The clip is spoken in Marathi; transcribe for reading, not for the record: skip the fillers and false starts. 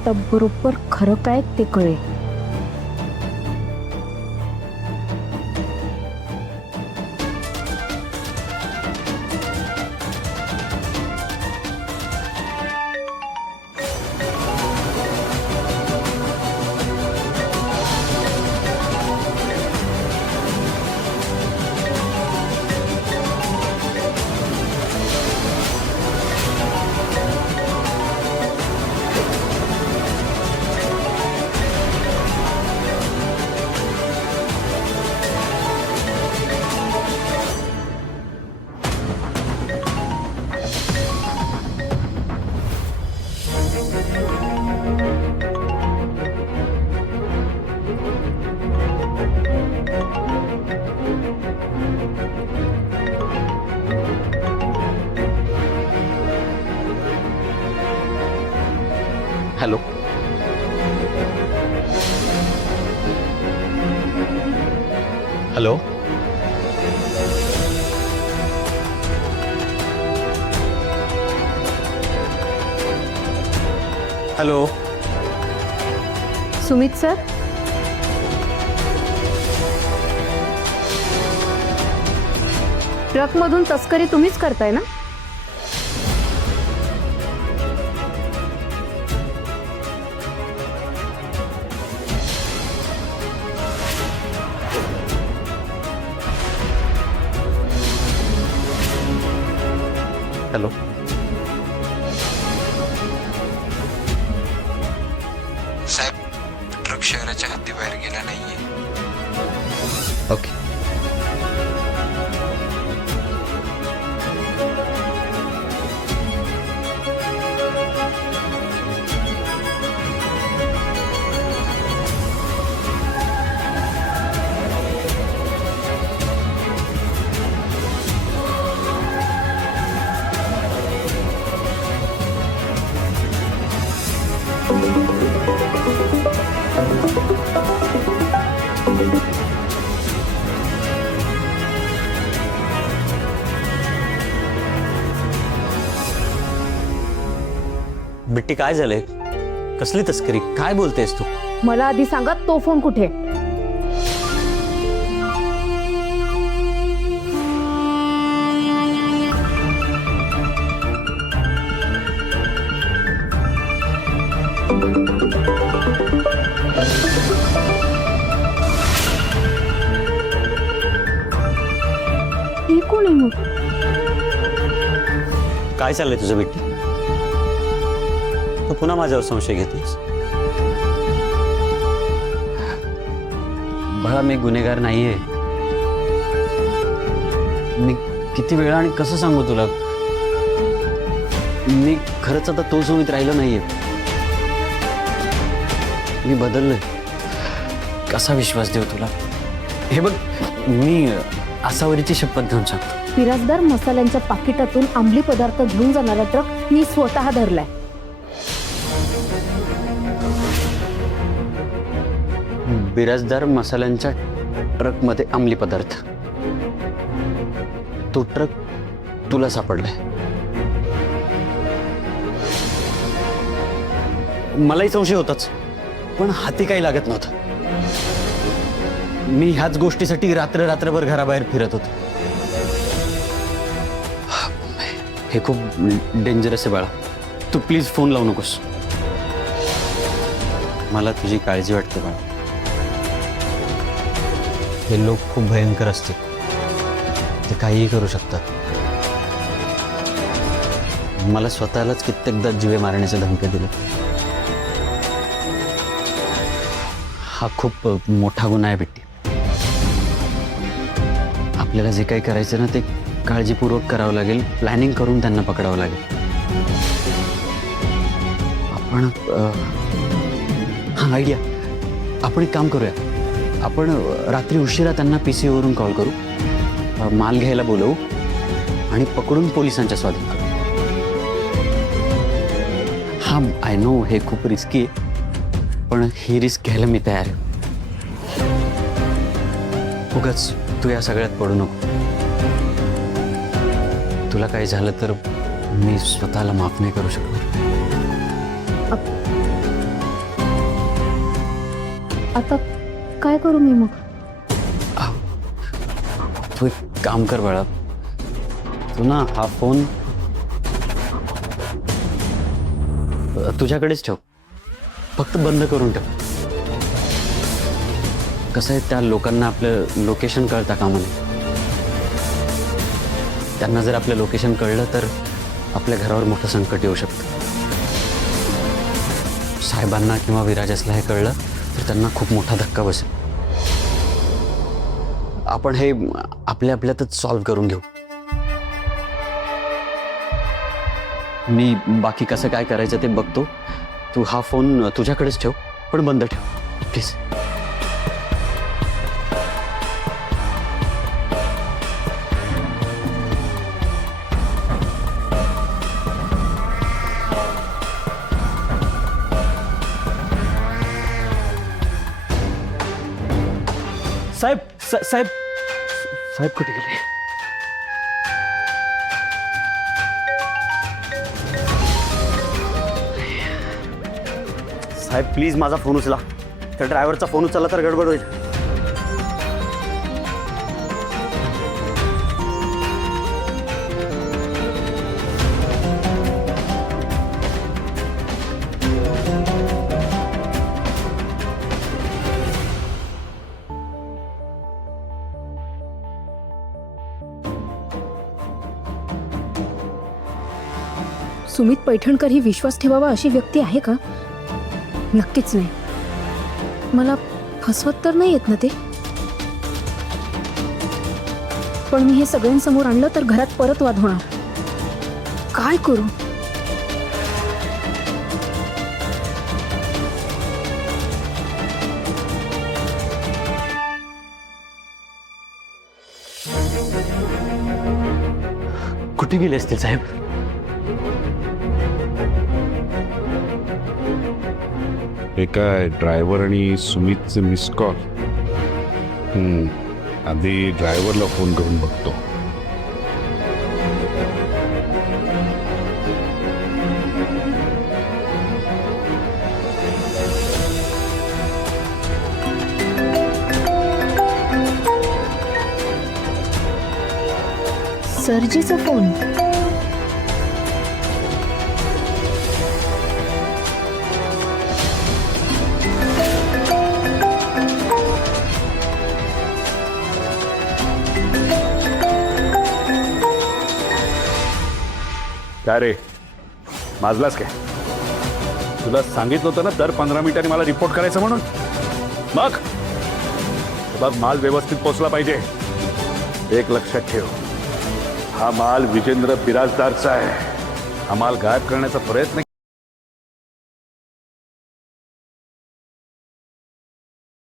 आता बरोबर खरं काय ते कळेल. Hello. Hello. Hello. Sumit sir, truck मधून तस्करी तुम्हीच करताय ना? हॅलो. साहेब, ट्रक शहराच्या हद्दीबाहेर गेला नाहीये. ओके. बिट्टी, काय झालंय? कसली तस्करी? काय बोलतेस तू? मला आधी सांगा, तो फोन कुठे? ही कोण आहे मग? काय चाललंय तुझं बिट्टी? तू पुन्हा माझ्यावर संशय घेतलीस. बाळा, मी गुन्हेगार नाहीये. मी किती वेळा आणि कसं सांगू तुला? मी खरंच आता तो सुमित राहिलो नाहीये. मी बदललोय. कसा विश्वास देऊ तुला? हे बघ, मी आसावरीची शपथ घेऊन सांगतो. बिराजदार मसाल्यांच्या पाकिटातून अंमली पदार्थ घेऊन जाणारा ट्रक मी स्वतः धरलाय. बिराजदार मसाल्यांच्या ट्रकमध्ये अंमली पदार्थ. तो ट्रक तुला सापडलाय. मलाही संशय होताच, पण हाती काही लागत नव्हतं. मी ह्याच गोष्टीसाठी रात्रभर घराबाहेर फिरत होतो. हे खूप डेंजरस आहे बाळा. तू प्लीज फोन लावू नकोस. मला तुझी काळजी वाटते बाळा. हे लोक खूप भयंकर असते. ते काहीही करू शकतात. मला स्वतःलाच कित्येकदा जीवे मारण्याच्या धमक्या दिल्या. हा खूप मोठा गुन्हा आहे बिट्टी. आपल्याला जे काही करायचं ना ते काळजीपूर्वक करावं लागेल. प्लॅनिंग करून त्यांना पकडावं लागेल. आपण हा आयडिया. आपण एक काम करूया. आपण रात्री उशिरा त्यांना PC वरून कॉल करू, माल घ्यायला बोलवू आणि पकडून पोलिसांच्या स्वाधीन करू. हा, आय नो हे खूप रिस्की आहे, पण ही रिस्क घ्यायला मी तयार आहे. उगाच तू या सगळ्यात पडू नको. तुला काही झालं तर मी स्वतःला माफ नाही करू शकणार. आता काय करू मी मग? तू एक काम कर बाळा, तू ना हा फोन तुझ्याकडेच ठेव, फक्त बंद करून ठेव. कसं आहे, त्या लोकांना आपलं लोकेशन कळता कामा नये. त्यांना जर आपलं लोकेशन कळलं तर आपल्या घरावर मोठं संकट येऊ शकतं. साहेबांना किंवा विराजसला हे कळलं तर त्यांना खूप मोठा धक्का बसेल. आपण हे आपल्या आपल्यातच सॉल्व्ह करून घेऊ. मी बाकी कसं काय करायचं ते बघतो. तू हा फोन तुझ्याकडेच ठेव, पण बंद ठेव प्लीज. साहेब साहेब साहेब कुठे गेले? साहेब प्लीज माझा फोन उचला. त्या ड्रायव्हरचा फोन उचलला तर गडबड होईल. सुमित पैठणकर ही विश्वास ठेवावा अशी व्यक्ती आहे का? नक्कीच नाही. मला फसवत तर नाही येत ना ते. पण मी हे सगळ्यांसमोर आणलं तर घरात परत वाद होणार. काय करू? कुठे गेले असतील साहेब? हे काय ड्रायव्हर आणि सुमितचे मिस कॉल. आधी ड्रायव्हरला फोन करून बघतो. सरजीचा फोन. काय रे, माजलास काय? तुला सांगितलं होतं ना दर 15 मिनिटांनी मला रिपोर्ट करायचं म्हणून. मग बघ, माल व्यवस्थित पोचला पाहिजे. एक लक्षात ठेव, हा माल विजेंद्र बिराजदारचा आहे. हा माल गायब करण्याचा प्रयत्न